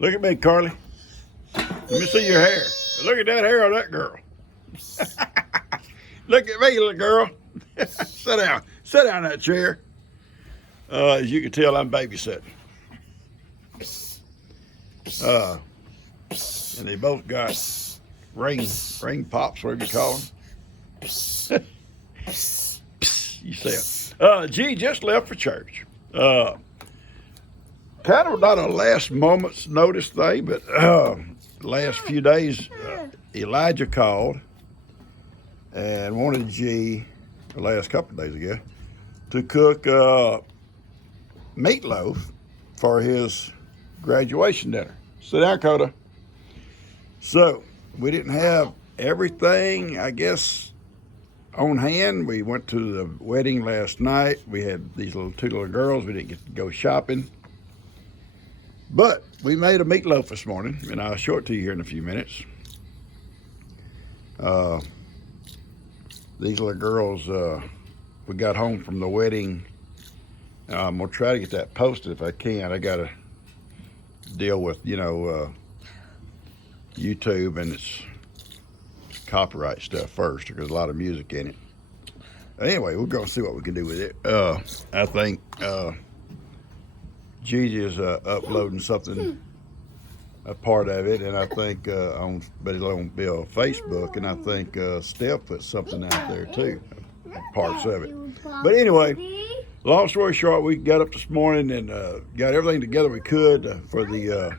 Look at me, Carly. Let me see your hair. Look at that hair on that girl. Look at me, little girl. Sit down. Sit down in that chair. As you can tell, I'm babysitting. And they both got ring pops, whatever you call them. You say it. G just left for church. Kind of not a last moment's notice thing, but the last few days, Elijah called and wanted G, the last couple of days ago, to cook meatloaf for his graduation dinner. Sit down, Coda. So we didn't have everything, I guess, on hand. We went to the wedding last night. We had these two little girls. We didn't get to go shopping. But we made a meatloaf this morning, and I'll show it to you here in a few minutes. These little girls, we got home from the wedding. I'm going to try to get that posted if I can. I got to deal with, YouTube and its copyright stuff first. There's a lot of music in it. Anyway, we're going to see what we can do with it. I think Gigi is uploading something, a part of it, and I think but it'll be on Facebook, and I think Steph put something out there too, parts of it. But anyway, long story short, we got up this morning and got everything together we could for the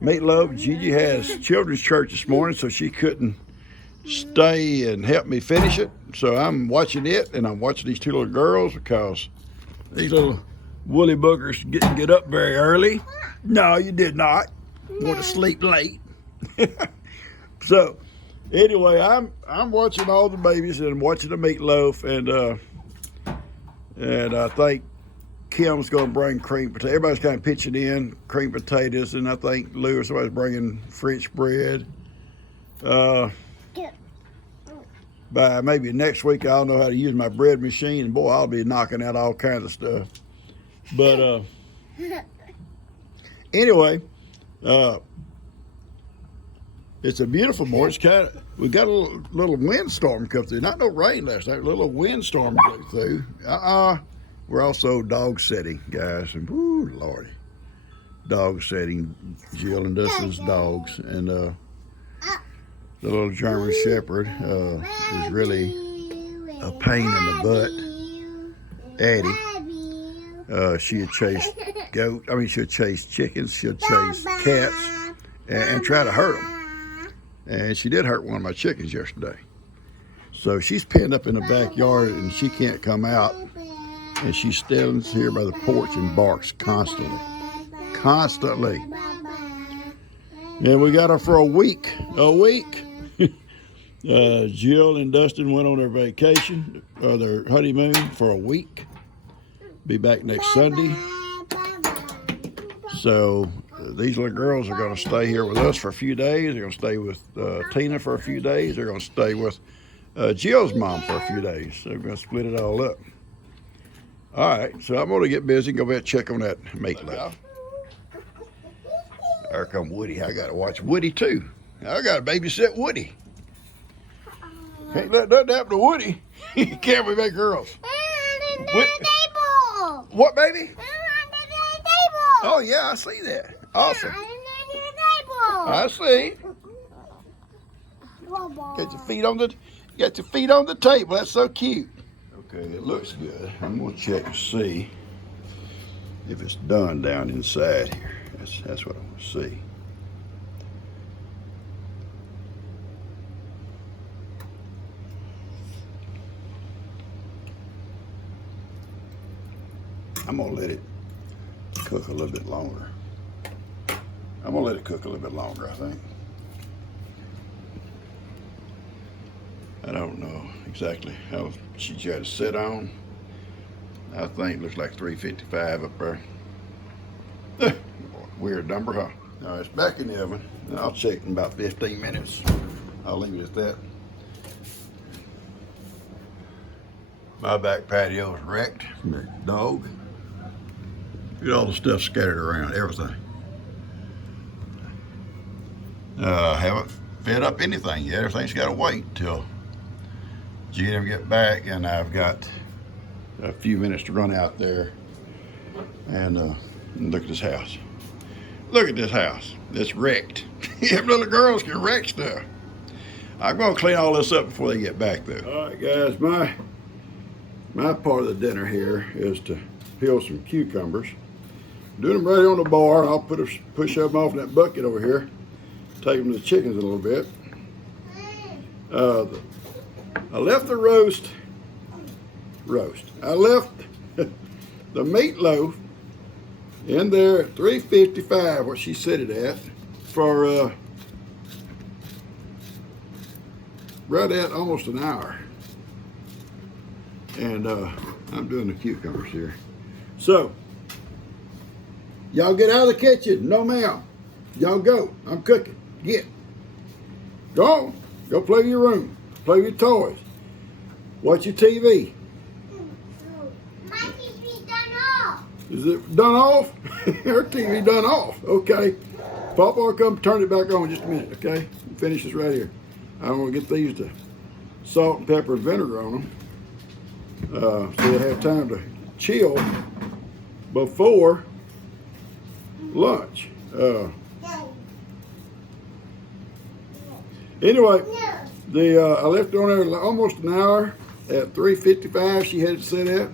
meatloaf. Gigi has children's church this morning, so she couldn't stay and help me finish it. So I'm watching it, and I'm watching these two little girls because these little woolly boogers didn't get up very early. No, you did not. Went to sleep late. So anyway, I'm watching all the babies and watching the meatloaf, and I think Kim's going to bring cream potato. Everybody's kind of pitching in cream potatoes, and I think Lou or somebody's bringing French bread. By maybe next week, I'll know how to use my bread machine, and boy, I'll be knocking out all kinds of stuff. But anyway, it's a beautiful morning. We got a little windstorm come through. Not no rain last night. A little windstorm come through. We're also dog sitting, guys, and woo, Lordy, dog sitting. Jill and Dustin's dogs, and the little German Shepherd is really a pain in the butt. Addie, she'll chase she'll chase chickens, she'll chase cats, and try to hurt them. And she did hurt one of my chickens yesterday. So she's pinned up in the backyard, and she can't come out. And she stands here by the porch and barks constantly. Constantly. And we got her for a week. Jill and Dustin went on their vacation, or their honeymoon, for a week. Be back next Sunday. So these little girls are going to stay here with us for a few days. They're going to stay with Tina for a few days. They're going to stay with Jill's mom for a few days. So we're going to split it all up. All right, so I'm going to get busy and go back and check on that meatloaf. There come Woody. I got to watch Woody too. I got to babysit Woody. Can't let nothing happen to Woody. Can't we, make girls? What, baby? Oh yeah, I see that. Awesome. I see. Got your feet on the table. That's so cute. Okay, it looks good. I'm gonna check to see if it's done down inside here. That's what I want to see. I'm gonna let it cook a little bit longer. I think. I don't know exactly how she tried to sit on. I think it looks like 355 up there. Weird number, huh? All right, it's back in the oven. I'll check in about 15 minutes. I'll leave it at that. My back patio is wrecked from the dog. Look at all the stuff scattered around, everything. Haven't fed up anything yet. Everything's got to wait till Gina get back, and I've got a few minutes to run out there and look at this house. Look at this house. It's wrecked. Them little girls can wreck stuff. I'm gonna clean all this up before they get back though. All right, guys, my part of the dinner here is to peel some cucumbers. Doing them right on the bar. I'll push them off in that bucket over here. Take them to the chickens a little bit. I left the roast. I left the meatloaf in there at 355, what she set it at, for right at almost an hour. And I'm doing the cucumbers here. So, y'all get out of the kitchen. No, ma'am. Y'all go. I'm cooking. Get. Go on. Go play with your room. Play with your toys. Watch your TV. My TV's done off. Is it done off? Her TV done off. Okay. Papa will come turn it back on in just a minute, okay? Finish this right here. I want to get these to salt and pepper and vinegar on them. So they have time to chill before lunch. Anyway, I left it on there almost an hour at 355. She had it set at,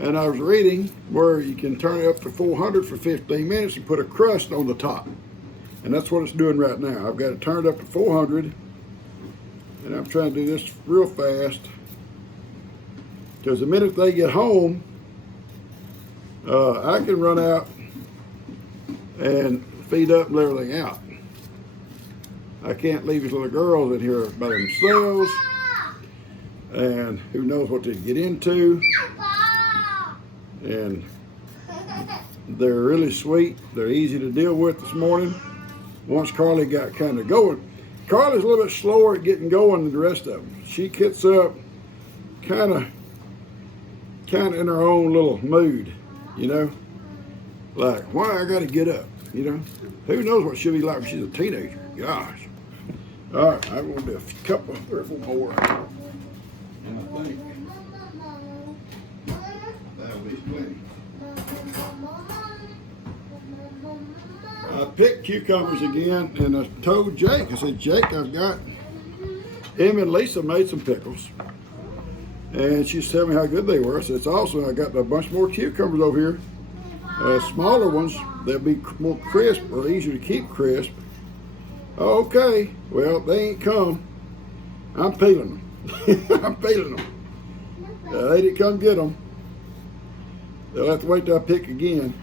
and I was reading where you can turn it up to 400 for 15 minutes and put a crust on the top, and that's what it's doing right now. I've got it turned up to 400, and I'm trying to do this real fast because the minute they get home, I can run out and feed up and let everything out. I can't leave these little girls in here by themselves, and who knows what they get into. And they're really sweet. They're easy to deal with this morning. Once Carly got kind of going, Carly's a little bit slower at getting going than the rest of them. She gets up kind of in her own little mood, you know, like, why I got to get up, you know. Who knows what she'll be like when she's a teenager. Gosh. All right, I'm going to do a couple, 3 or 4 more. And I think that'll be plenty. I picked cucumbers again, and I told Jake, I said, Jake, I've got, him and Lisa made some pickles. And she's telling me how good they were. I said, it's awesome. I got a bunch more cucumbers over here. Smaller ones, they'll be more crisp or easier to keep crisp. Okay, well, they ain't come. I'm peeling them. I'm peeling them. They didn't come get them. They'll have to wait till I pick again.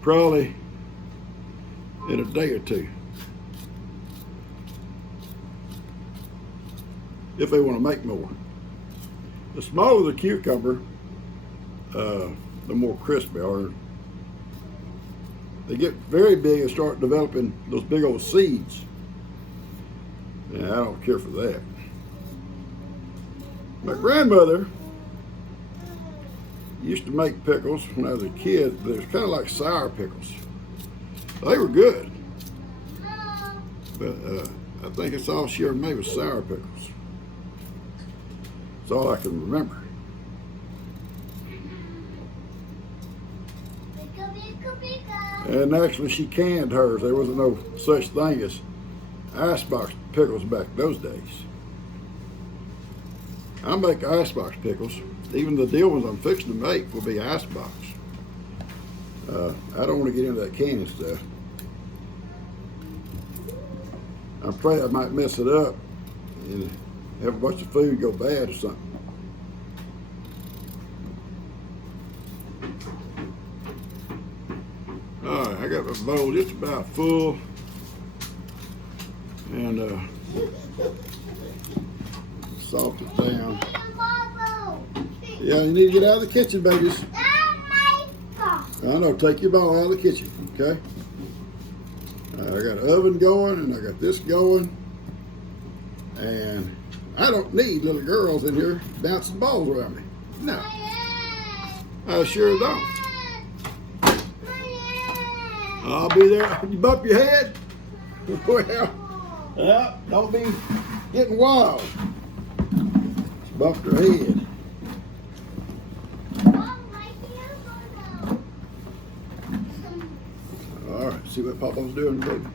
Probably in a day or two. If they want to make more. The smaller the cucumber, the more crisp they are. They get very big and start developing those big old seeds. And I don't care for that. My grandmother used to make pickles when I was a kid. They were kind of like sour pickles. They were good. But I think it's all she ever made was sour pickles. That's all I can remember. And actually, she canned hers. There wasn't no such thing as icebox pickles back those days. I make icebox pickles. Even the deal ones I'm fixing to make will be icebox. I don't want to get into that canning stuff. I'm afraid I might mess it up and have a bunch of food go bad or something. All right, I got my bowl just about full, and salt it down. Yeah, you need to get out of the kitchen, babies. I know, take your bowl out of the kitchen, okay? I got an oven going, and I got this going, and I don't need little girls in here bouncing balls around me. No, I sure don't. I'll be there. You bump your head? Well, don't be getting wild. She bumped her head. All right, see what Papa's doing, baby.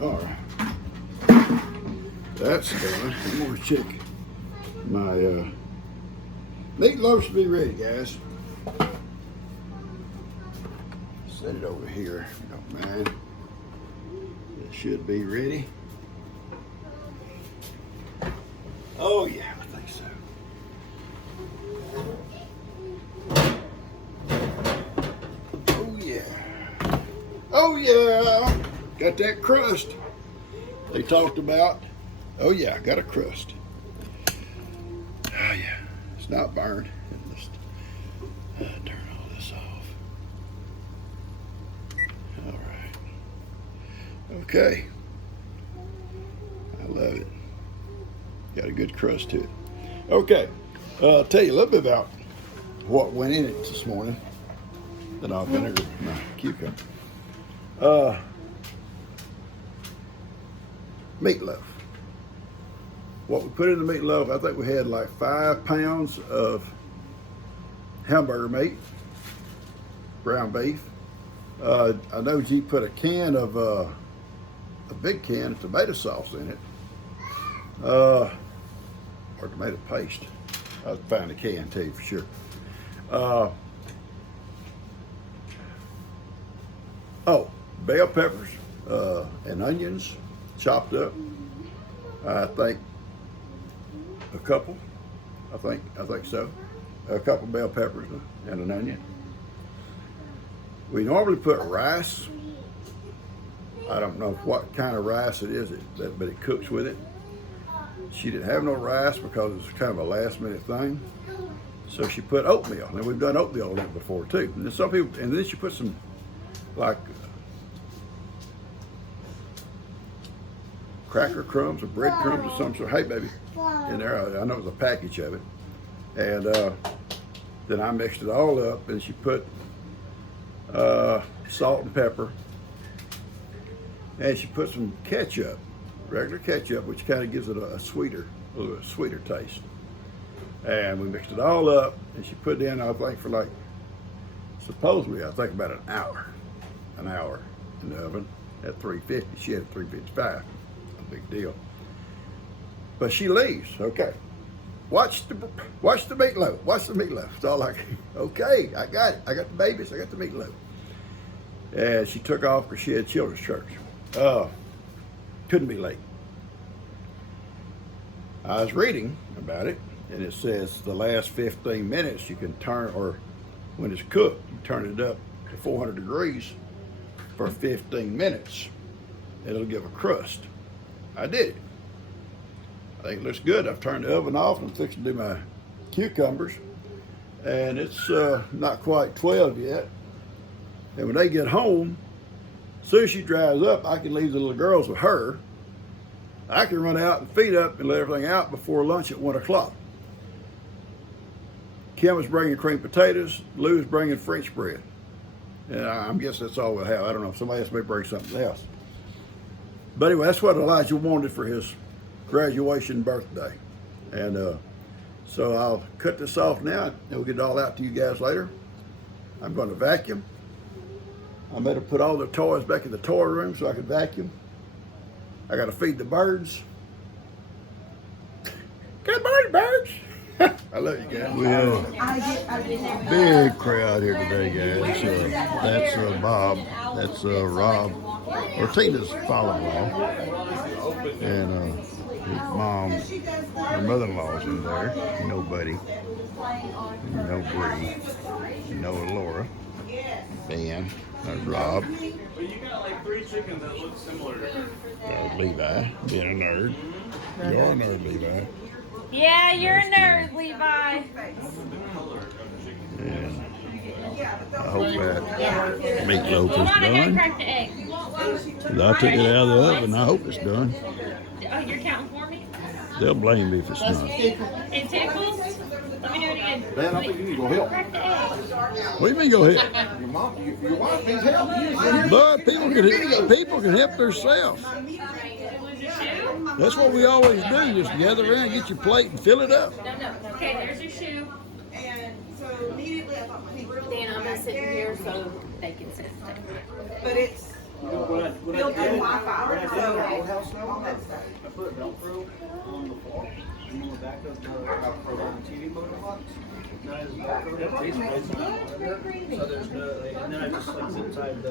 All right. That's done. I'm gonna check my meatloaf should be ready, guys. Set it over here, if you don't mind. It should be ready. Oh yeah, I think so. Oh yeah. Oh yeah. Got that crust they talked about. Oh yeah, got a crust. Oh yeah, it's not burned. Just turn all this off. All right. Okay. I love it. Got a good crust to it. Okay. I'll tell you a little bit about what went in it this morning. Then I'll vinegar my cucumber. Meatloaf. What we put in the meatloaf, I think we had like 5 pounds of hamburger meat, ground beef. I know G put a can of a big can of tomato sauce in it, or tomato paste. I'll find a can, tell you for sure. Oh, bell peppers and onions chopped up. I think a couple. I think so. A couple bell peppers and an onion. We normally put rice. I don't know what kind of rice it is, but it cooks with it. She didn't have no rice because it was kind of a last minute thing. So she put oatmeal, and we've done oatmeal in it before too. And then some people, and then she put some like cracker crumbs or bread crumbs or some sort. Hey baby, in there. I know it was a package of it. And then I mixed it all up, and she put salt and pepper, and she put some ketchup, regular ketchup, which kind of gives it a little bit sweeter taste. And we mixed it all up, and she put it in, I think, for like, supposedly, I think about an hour in the oven at 350. She had 355, a big deal. But she leaves, okay. Watch the meatloaf. Watch the meatloaf. It's all like, okay, I got it. I got the babies. I got the meatloaf. And she took off because she had children's church. Couldn't be late. I was reading about it, and it says the last 15 minutes you can turn, or when it's cooked, you turn it up to 400 degrees for 15 minutes. It'll give a crust. I did it. I think it looks good. I've turned the oven off, and I'm fixing to do my cucumbers. And it's not quite 12 yet. And when they get home, as soon as she dries up, I can leave the little girls with her. I can run out and feed up and let everything out before lunch at 1 o'clock. Kim is bringing creamed potatoes. Lou's bringing French bread. And I guess that's all we'll have. I don't know if somebody else may bring something else. But anyway, that's what Elijah wanted for his graduation birthday. And so I'll cut this off now, and we'll get it all out to you guys later. I'm going to vacuum. I better put all the toys back in the toy room so I can vacuum. I got to feed the birds. Good morning, birds. I love you guys. We have a big crowd here today, guys. That's Bob. That's Rob. Or Tina's father-in-law. And his mom, her mother-in-law's in there. You know Buddy. You know Bree. You know Laura. Ben. That's Rob. But you got like 3 chickens that look similar. There's Levi, being a nerd. You're a nerd, Levi. Yeah, you're a nerd, Levi. And I hope that meatloaf Come is on, I gotta done. crack the egg. 'Cause I took it out of the oven. I hope it's done. Oh, you're counting for me? They'll blame me if it's not. It tickles? Let me do it again. Dad, I think you need to go help. What do you mean go ahead? Your mom, your wife needs help. But people can help themselves. That's what we always do. Just gather around, get your plate, and fill it up. Okay, there's your shoe. And so immediately I thought, hey, Dan, I'm gonna sit here so they can sit. but it's built in Wi-Fi, so all that stuff. I put Velcro on the floor and on the back of the TV motor box. So there's no, and then I just like sit inside the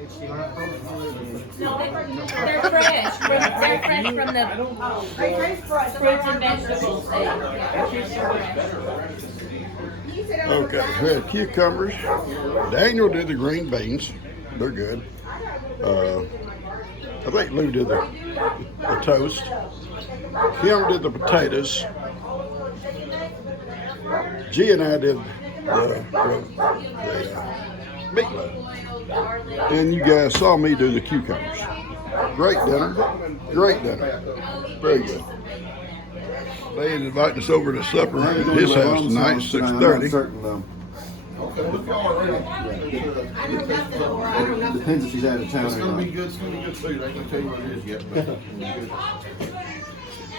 HDMI. No, they're fresh. They're fresh from the fruits and vegetables. Okay, we had cucumbers. Daniel did the green beans. They're good. I think Lou did the toast. Kim did the potatoes. G and I did the meatloaf. And you guys saw me do the cucumbers. Great dinner. Great dinner. Very good. They invited us over to supper at his house tonight, 6:30. Depends if she's out of town. It's gonna be good. It's gonna be good food. I ain't gonna tell you what it is yet.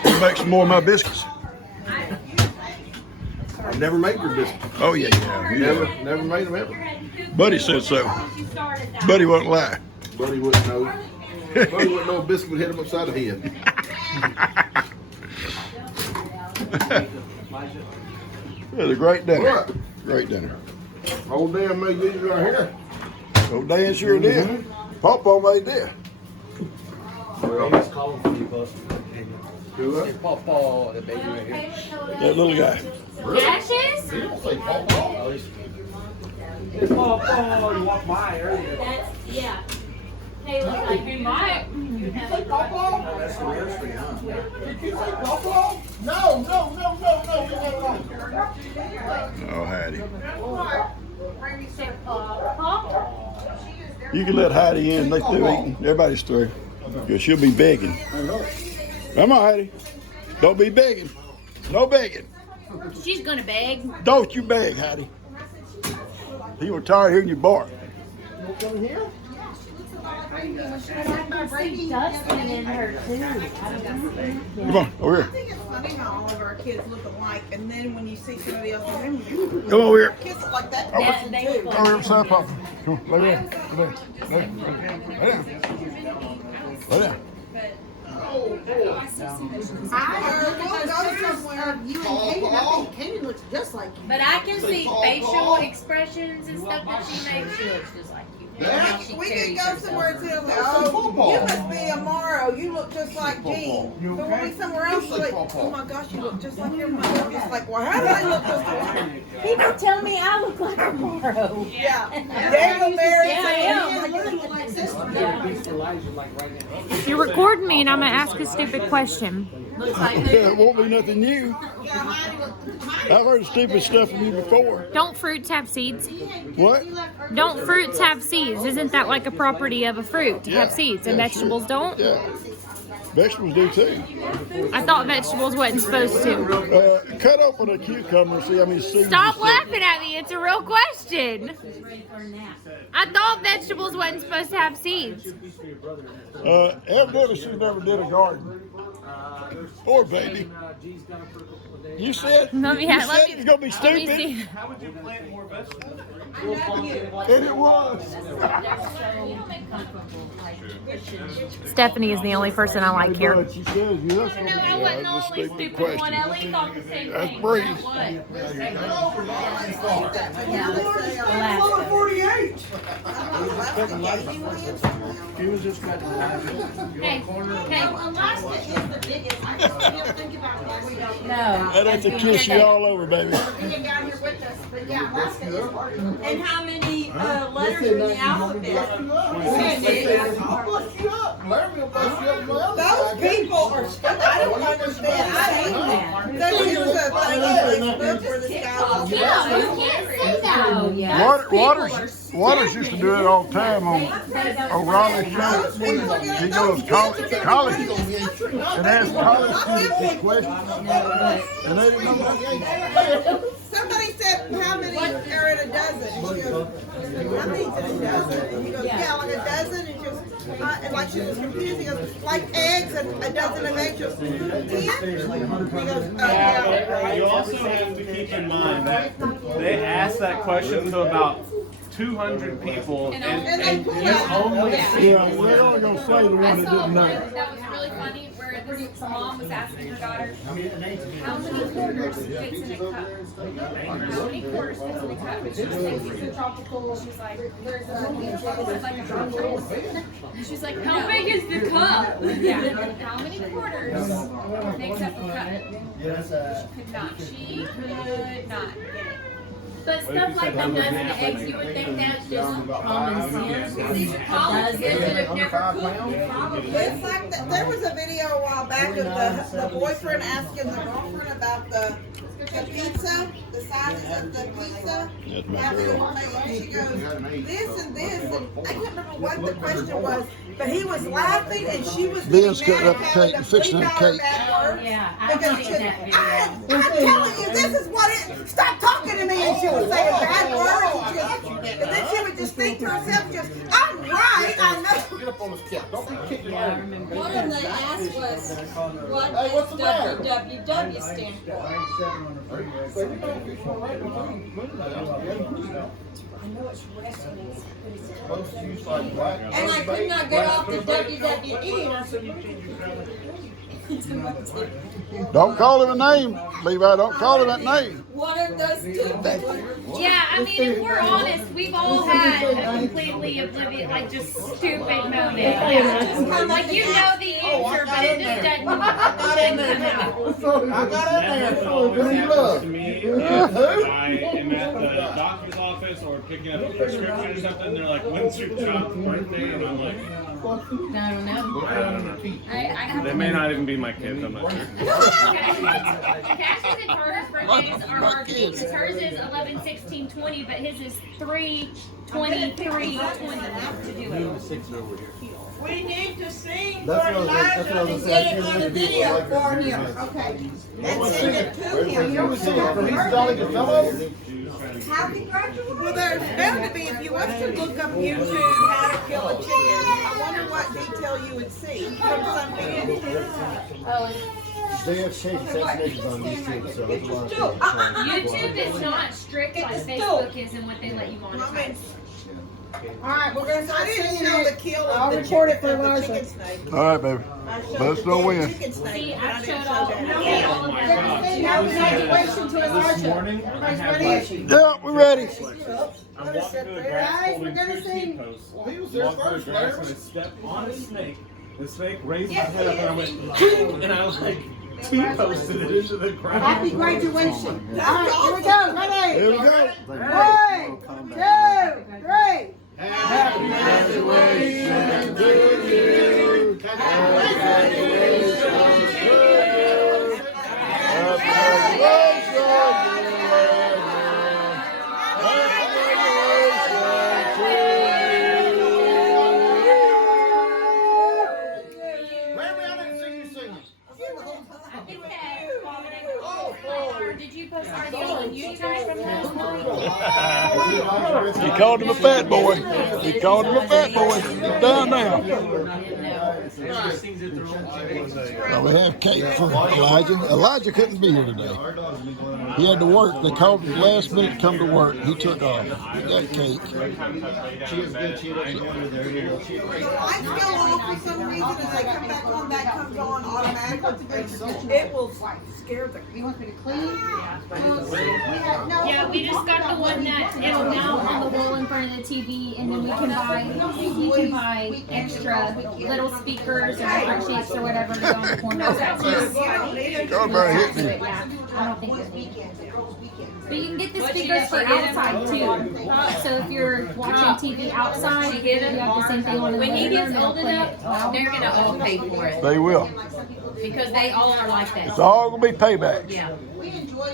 But You make some more of my biscuits. I never make your biscuits. Oh yeah, yeah. Never made them ever. Buddy said so. Buddy won't lie. Buddy wouldn't know. Buddy wouldn't know a biscuit would hit him upside the head. It was a great dinner. What? Great dinner. Old damn made these right here. Oh, Dan sure did. Pawpaw made this. Well, do what? That little guy. Ashes? You walked by earlier. That's, yeah. Hey, looks like you might. That's the nursery, huh? No. Oh, Hattie. Huh? You can let Heidi in. They through eating. Everybody's through. Because she'll be begging. Come on, Heidi. Don't be begging. No begging. She's gonna beg. Don't you beg, Heidi. He was tired of hearing you bark. Dustin in her too. Come on, over I here. think it's funny how all of our kids look alike, and then when you see somebody else, Come over here. kids look like that. Yeah, they look Over here beside Papa. Come on, lay down. Lay down. Lay down. Lay down. But I can see facial expressions and stuff that she makes. She looks just like you. How she We could carries go herself. somewhere too. Oh, you must be Amaro. You look just like Jean. But when we somewhere else, we're like, oh my gosh, you look just like your mother. I'm just like, well, how do I look just like? People tell me I look like Amaro. Yeah, Daniel married. Yeah, I am. You look like sister. You're recording me and I'm gonna ask a stupid question. Looks like It won't be nothing new. I've heard stupid stuff from you before. Don't fruits have seeds? What? Don't fruits have seeds? Isn't that like a property of a fruit to have seeds and Yeah, vegetables sure. don't? Yeah. Vegetables do too. I thought vegetables wasn't supposed to. Cut open a cucumber and see how many seeds. Stop you see. laughing at me. It's a real question. I thought vegetables wasn't supposed to have seeds. Evidently she never did a garden. Or baby. You said, Let me you have- said let me- it's going to be Let me stupid. see. How would you plant more vegetables? And it was. Stephanie is the only person I like here. But she says, yes, No, I wasn't the that's a only stupid stupid question. one. Ellie thought the same That's thing. Bree. Number 48. She was just got Hey, Alaska is the biggest. I just don't think about that. We don't. no. I'd have to kiss you all over, baby. You get down here with us, but yeah, Alaska is hard. And how many letters are in the alphabet? Those people are stupid. I don't understand. I hate that. There's a thing on Facebook where this guy was No, you can't say that. Water's Waters used to do it all the time on O'Reilly show. He goes college and asks college students questions. And they didn't know that. Somebody said, how many are in a dozen? She goes, how many's in a dozen? And he goes, yeah, like a dozen. And she goes, and like she was confused. He goes, like eggs, and a dozen of eggs. She goes, 10? He goes, oh, yeah. You also have to keep in mind that they asked that question to about 200 people, and you only see Yeah, we're only going to say the one I that saw didn't one know. that was really funny where this mom was asking her daughter, how many quarters fits in a cup? How many quarters fits in a cup? And she was thinking it's a tropical. She was like, there's like a tropical. And she's like, how big is the cup? Yeah. How many quarters makes up a cup? She could not. She could not get it. But stuff like the dozen of eggs, you would think that's just common sense. College kids that have never cooked. It's like there was a video a while back of the boyfriend asking the girlfriend about the pizza, the sizes of the pizza. That's my After girl. and she goes, this and this, and I can't remember what the question was, but he was laughing and she was Ben's getting cutting up mad the at cake, him fixing the cake. Yeah, I've Because seen she goes, that video. I'm telling you, this is what it, stop talking to me, and she was saying bad words, and then she would just think to herself, just, I'm right, I know. Get up on this couch. Don't be kicking Yeah, I around. remember. One of them asked was, what Hey, what's the matter? does WWW stand for? I know it's wrestling, but Most use like black. and I could not get off the WWE, and I said, Don't call him a name, Levi. Don't call him that name. what are those two? Yeah, I mean, if we're honest, we've all had a completely oblivious, like just stupid moment. Yeah. Like you know the answer, but it just doesn't come out. I got in there. What Who you love? to me is I am at the doctor's office or picking up a prescription or something. They're like, "When's your child's birthday?" And I'm like, I don't know. I have "They to may not even be my kids. I'm not sure." Cash's and Carter's birthdays are hard to beat because hers is 11/16/20, but his is 3/23/20 to do it. We need to sing That's what I was and saying. get it on a video for him, okay? And send it to him. He's Dolly Goodfellow. Happy graduation. Well, there's bound to be, if you want to look up YouTube, how to kill a chicken, I wonder what detail you would see from some video. They have changed assassinations on YouTube, so there's a lot of people YouTube is not strict like Facebook is and what they let you I monetize. mean, All right, we're gonna I start didn't singing show the it. kill I'll of the record it chicken, for of the Liza. chicken snake. All right, baby. I showed Let us the know dead when. chicken snake, See, but I I've didn't showed show all, that. all of my them. God. Now we have to wait until This Elijah. morning, I Everybody's had ready? like, Yeah, we're ready. I'm walking through the grass Guys, we're holding gonna two sing. seat posts. Well, he was I'm there walking through first, the grass Larry. and I stepped on a snake. The snake raised his head up and I went, and I like T-posted it into the ground. Happy graduation. All right, here we go. Ready? Here we go. 1, 2, 3. Happy graduation to you. Happy graduation to you. Happy graduation, dear. Happy Larry, I didn't see you singing. I think that, did you post a video on YouTube from last night? He called him a fat boy. He called him a fat boy. He's down now. Now we have cake for Elijah. Elijah couldn't be here today. He had to work. They called him last minute to come to work. He took off. He got cake. She is good. She doesn't under there. The lights go off for some reason, and they come back on, that comes on automatically. It will scare them. You want me to clean? Yeah, we just got the one that it'll mount on the wall in front of the TV, and then we can buy extra little speakers or different shapes or whatever to go on the corners. God, man, hit me. Yeah, I don't think that. But you can get the speakers for outside too. So if you're watching TV outside, you have the same thing on the When he window, gets and they'll old play enough, it loud. they're gonna all pay for it. They will. because they all are like that. It's all gonna be payback. Yeah.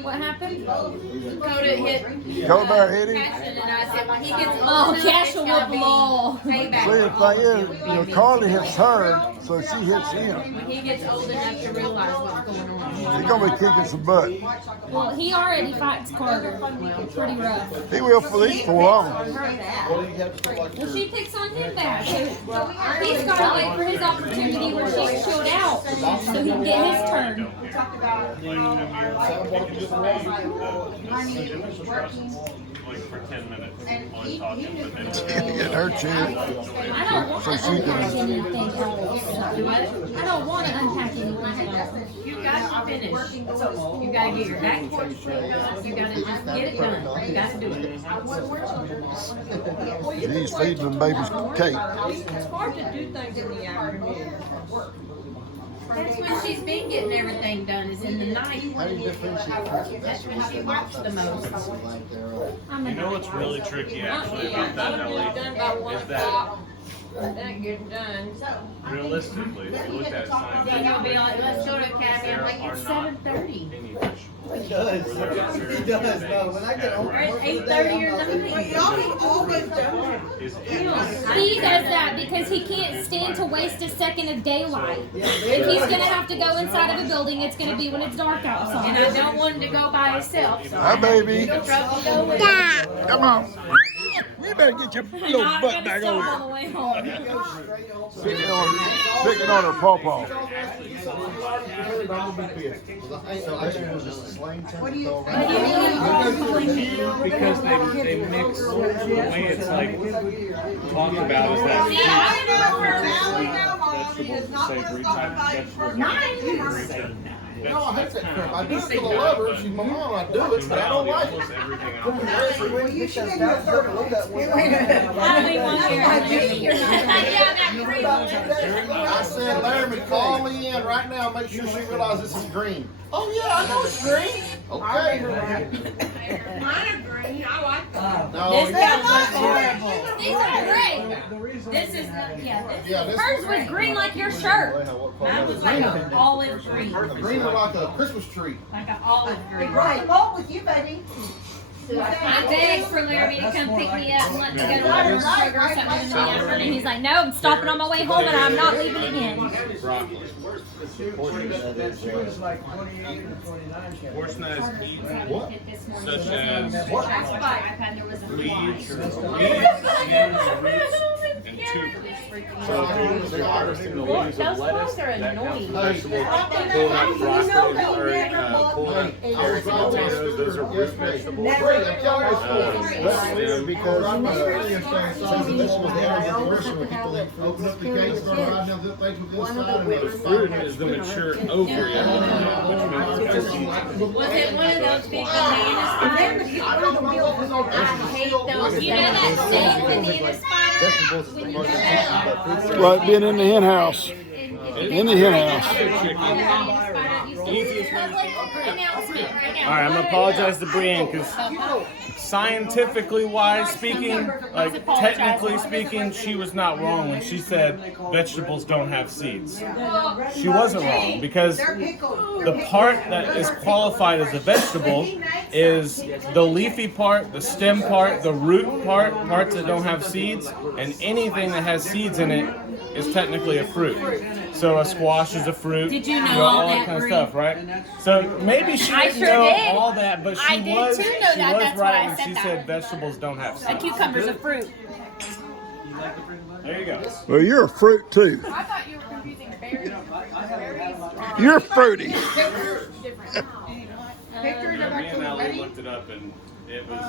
What happened? Dakota hit. Go there, hit him. Cashin, and I said, when he gets Oh, old enough, Cash it's will gonna whoop be them all. payback. See, the thing is, Carly hits her, so she hits him. When he gets old enough to realize what's going on. He's gonna be kicking some butt. Well, he already fights Carter. Pretty rough. He will for these 4 of them. Well, she picks on him back. He's got to wait for his opportunity where she's chilled out so he can get his turn. Like for 10 minutes on talking, but then Get her chair. I don't want to unpack anything else. I don't want to unpack anything else. You got to finish. You got to get your back porch done. You got to just get it done. You got to do it. He's feeding them babies cake. It's hard to do things in the afternoon. That's when she's been getting everything done, is in the night. That's when she works the most. you know what's really tricky actually about that, Ellie, is that realistically, if you look at Then science, you'll be like, let's go to a cafe. I'm like, it's 7:30. He does. He does. No, when I get home, Or it's 8:30 or something. Y'all have always done that. He does that because he can't stand to waste a second of daylight. If he's gonna have to go inside of a building, it's gonna be when it's dark And outside. I don't want him to go by himself. So Hi, baby. no trouble to go with him. Come on. You better get your little Not butt gonna back stop over on here. the way home. Picking on her pawpaw. because they mix the way it's like talked about is that vegetable savory type vegetable. No, I hate that crap. I do it because I love her. She's my mom. I do it, but I don't like it. Everything else. Well, you should have your circle. I don't even want to hear I said, Laramie, call me in right now. Make sure she realizes this is green. Oh yeah, I know it's green. Okay. Mine are green. I like them. No, These are great. This is, yeah, this Hers was green like your shirt. mine was like an olive green. green are like a Christmas tree. Like an olive green. Right. Home with you, baby. I begged for Larry to come pick me up and let me go to Water and Sugar or something in the afternoon. He's like, no, I'm stopping on my way home and I'm not leaving again. Portion that is eaten, This morning. such as That's why I've had, there was a leaves, stems, roots, and tubers. So if they're harvesting the leaves of lettuce, are that counts annoying. as vegetables. Pulling out broccoli or pulling out carrots and potatoes, those are root vegetables. Great, I'm telling you a story. Stem, Because this was the average commercial when people that open up the case, start riding up the things with this side and The fruit is the mature ovary of the plant, which means it's Was it one of those big banana spiders? I hate those. You know that same banana spider? vegetables is the most important, but fruits are Right, being in the hen house. In the hen house. All right, I'm gonna apologize to Brienne because scientifically wise speaking, like technically speaking, she was not wrong when she said vegetables don't have seeds. She wasn't wrong because the part that is qualified as a vegetable is the leafy part, the stem part, the root part, parts that don't have seeds, and anything that has seeds in it is technically a fruit. So a squash is a fruit. Did you know all all that that, kind of Bree? stuff, right? So maybe she I didn't sure know did. all that, but she I did was too know she that. was That's why right I when said she that. said vegetables don't have A seeds. cucumber's a fruit. There you go. Well, you're a fruit too. I thought you were confusing berries. Berries. You're fruity. Pictures of Me and Ellie ready? looked it up and it was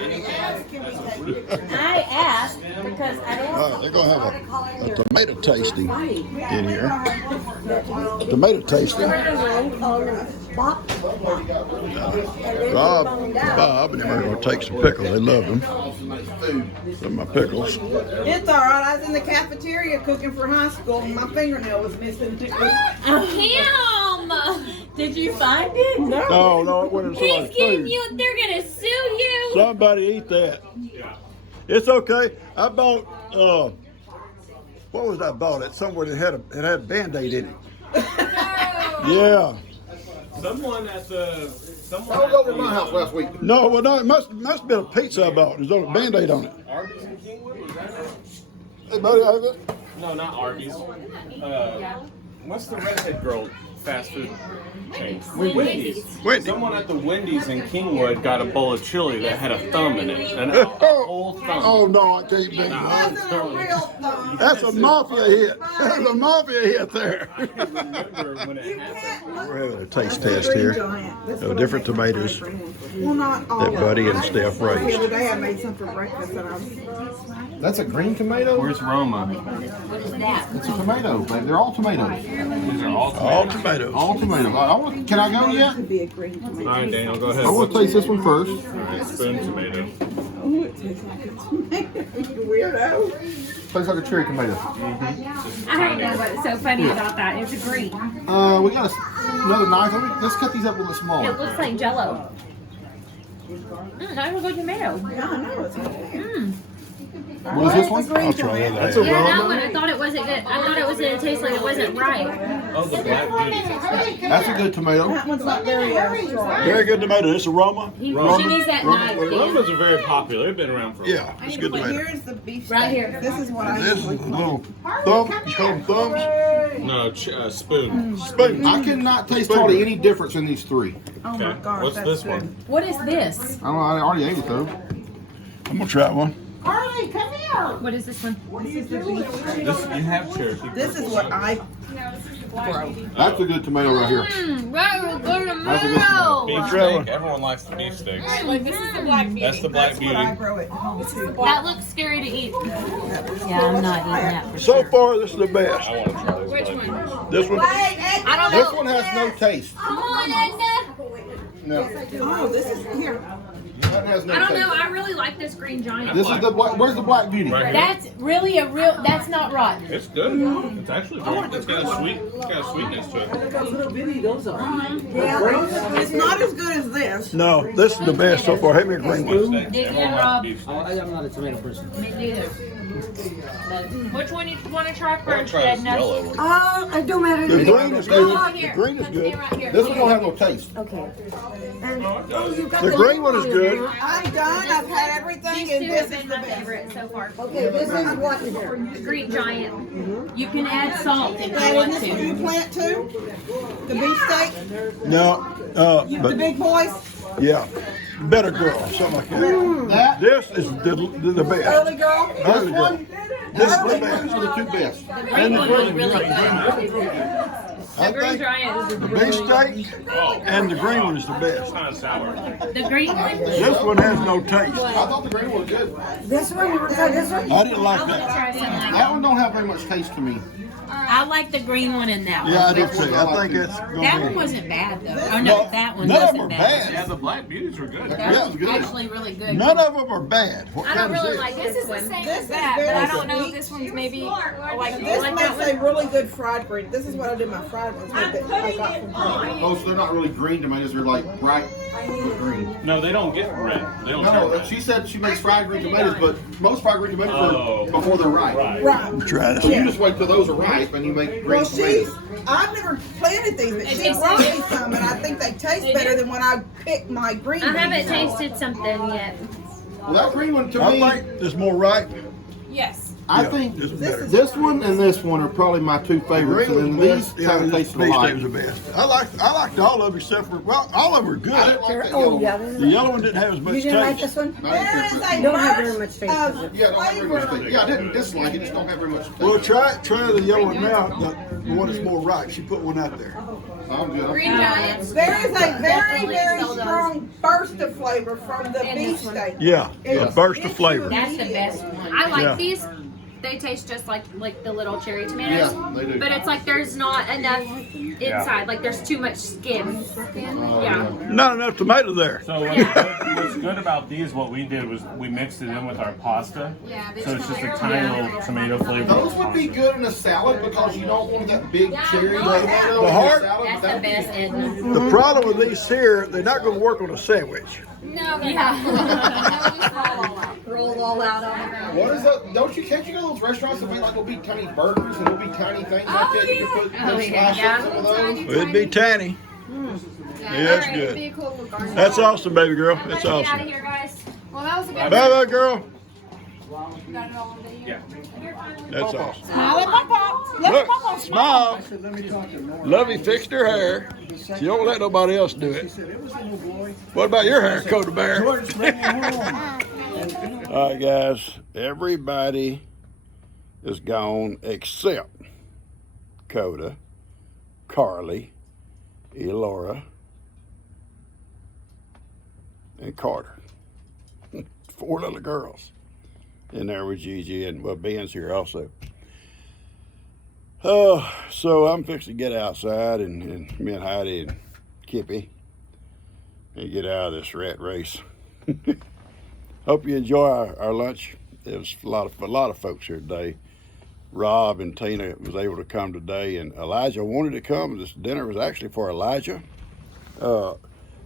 anything that's a fruit. I asked because I Oh, they're gonna have a tomato tasting in here. Tomato tasting. Bob and them are gonna take some pickles. They love them. Some of my pickles. It's all right. I was in the cafeteria cooking for high school, and my fingernail was missing too. Kim! Did you find it? No, it wasn't He's somebody's getting food. you. They're gonna sue you. Somebody eat that. It's okay. I bought what was I bought it somewhere that had a Band-Aid in it. Yeah. Someone at the. Someone I was over at my house last week. No, well, no, it must have been a pizza I bought. There's a Band-Aid on it. Arby's in Kingwood, was that it? Hey, buddy, have it? No, not Arby's. What's the redhead girl fast food chain? Wendy's. Wendy's. Someone at the Wendy's in Kingwood got a bowl of chili that had a thumb in it. A whole thumb. Oh, no, I can't do that. That's a real thumb. That's a mafia hit. That's a mafia hit there. I remember when it happened. We're having a taste test here. Of different tomatoes Well, not all that of Buddy them. and Steph The other raised. day I made some for breakfast and I was. That's a green tomato? Where's Roma? It's a tomato, babe. They're all tomatoes. These are all All tomatoes. tomatoes. All tomatoes. Can I go yet? To be a green tomato. All right, Daniel, go ahead. I want to taste this one first. All right, spoon tomato. Oh, it tastes like a tomato. You weirdo. Tastes like a cherry tomato. I don't know what's so funny about that. It's a green. We got another knife. Let's cut these up a little It smaller. looks like Jello. Not a good tomato. Yeah, I know it's good. What is this one? I'll try that. That's a Yeah, that Roma. one. I thought it wasn't good. I thought it was gonna taste like it wasn't right. Oh, the black beauty. That's a good tomato. That one's not very strong. Very good tomato. This is Roma. She Roma. needs that knife. Romas are very popular. They've been around for a while. Yeah, it's good tomato. Here's the beef steak. Right here. This is what I This is a usually little thumb. You call them thumbs? No, spoon. Spoon. I cannot taste hardly any difference in these three. Oh my Okay. gosh, What's that's this good. one? What is this? I don't know. I already ate it though. I'm gonna try one. Carly, come here. What is this one? This is the beef steak. This you have Cherokee. This is what I That's a good tomato right here. Right, we're good That's a good tomato. Beef Trevor. steak. Everyone likes the beef steaks. This is the black beauty. That's the black what beauty. I grow at home too. That looks scary to eat. Yeah, I'm not eating that for So sure. far, this is the best. I want to try this. Which black one? beauty. This one. I don't This know. one has no taste. Come on, Edna. No, Oh, this is here. that has no I don't taste. know. I really like this green giant. This is the black. Where's the black beauty? Right here. That's really a real. That's not rotten. It's good. It's actually very. It's got a sweet. It's got a sweetness to it. Yeah, it's not as good as this. No, this is the best so far. Hand me a green one. Beef steaks. Dig in, Everyone Rob. likes beef steaks. I'm not a tomato person. Me neither. But which one you want to try I want to first, try this Edna? yellow one. It don't matter. The green is good. Right The here. green is Let's good. stay right here. This one don't have no taste. Okay. The green one is good. I'm done. I've had everything, These and two this have is been the my best. favorite so far. Okay, this is what here. Green giant. You can add salt if you That want in this one you to. plant too? The beef steak? No, The but big boys? yeah, better girl, something like that. That, This is the best. Early girl? Early girl. one, This is the these best. are the two best. And the One green, is really good. I The green think giant is the beef steak and the green one is the best. It's kind of sour. the green one. This one has no taste. I thought the green one was good. This one, you want to try this one? I didn't like I want to that. try something like That one don't have very much taste to me. I like the green one in that one. Yeah, I did too. I think it's That gonna one be. wasn't bad though. Oh no, that one None of them wasn't are bad. Yeah, bad. the black beauties were good. Yeah, That was good. actually really good. None of them are bad. What I don't kind is really this? like This this is the one. same This as is that, but very I don't know sweet. if this one's maybe like This like that makes a really good fried green. This is what I do my fried ones with that I got from home. Oh, so they're not really green tomatoes. They're like bright green. No, they don't get red. They don't No, get red. she said she makes fried green tomatoes, but most fried green tomatoes Oh. are before they're ripe. Right. Right. Try So this. you just wait till those are ripe and you make green Well, tomatoes. I've never planted these, but she brought me some, and I think they taste better than when I picked my green I ones. haven't tasted something yet. Well, that green one to I me, think it's more ripe. yes. I Yeah, think this is better. this one and this one are probably my two favorites, Green and was then best. these kind of this taste beef steak alike. was the best. I liked all of them except for, well, all of them were good. I didn't like that Oh, yellow yeah. one. The yellow one didn't have as much taste. one? I didn't care for that. Don't have very much taste. Yeah, don't have very much taste. Yeah, I didn't dislike it, just don't have very much taste. Well, try the yellow one now, the one that's more ripe. She put one out there. I'm good. Green giants. There is a very, very strong burst of flavor from the beef steak. Yeah, a burst of flavor. That's the best one. I like Yeah. these. They taste just like the little cherry tomatoes. Yeah, they do. But it's like there's not enough inside. Like there's too much skin. Yeah. Not enough tomato there. So what's good about these, what we did was we mixed it in with our pasta. Yeah, So it's just a tiny little tomato flavor. Those would be good in a salad because you don't want that big cherry tomato in the your heart- salad. That's the That would be- best, Edna. The problem with these here, they're not going to work on a sandwich. No, Yeah. they'll just fall all out. roll all out on the ground. What is that? Can't you go to those restaurants that make like little bitty tiny burgers and little bitty tiny things like that? You can put slice up some of those. It'd be tiny. Yeah, that's Alright, it'd be good. a cool little garden. That's awesome, baby girl. I'm That's gonna get out of awesome. here, guys. Well, that was a good Bye, bye, girl. You got it all on video? That's awesome. Smile at Papa. Let Look, Papa smile. Lovey fixed her hair. She don't let nobody else do it. What about your hair, Coda Bear? All right, guys. Everybody is gone except Coda, Carly, Elora, and Carter. 4 little girls. In there with Gigi, and well, Ben's here also. So I'm fixing to get outside and me and Heidi and Kippy and get out of this rat race. Hope you enjoy our lunch. There was a lot of folks here today. Rob and Tina was able to come today, and Elijah wanted to come. This dinner was actually for Elijah.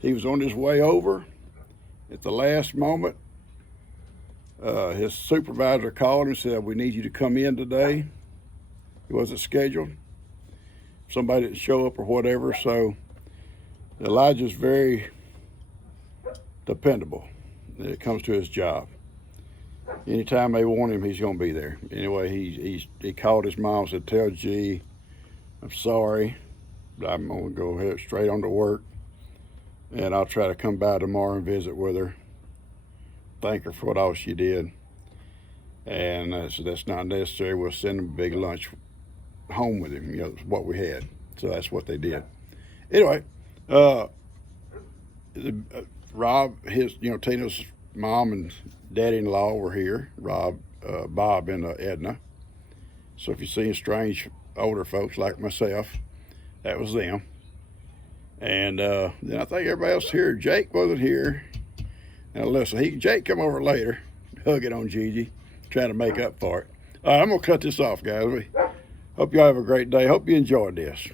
He was on his way over at the last moment. His supervisor called and said, "We need you to come in today." It wasn't scheduled. Somebody didn't show up or whatever, so Elijah's very dependable when it comes to his job. Anytime they want him, he's going to be there. Anyway, he called his mom and said, "Tell G, I'm sorry, but I'm going to go ahead straight on to work, and I'll try to come by tomorrow and visit with her. Thank her for what all she did." And so that's not necessary. We'll send him a big lunch home with him. You know, what we had. So that's what they did. Anyway, Rob, Tina's mom and daddy-in-law were here. Rob, Bob, and Edna. So if you see strange older folks like myself, that was them. And then I think everybody else here. Jake wasn't here. Now listen, Jake come over later, hug it on Gigi, trying to make up for it. All right, I'm gonna cut this off, guys. Hope y'all have a great day. Hope you enjoyed this.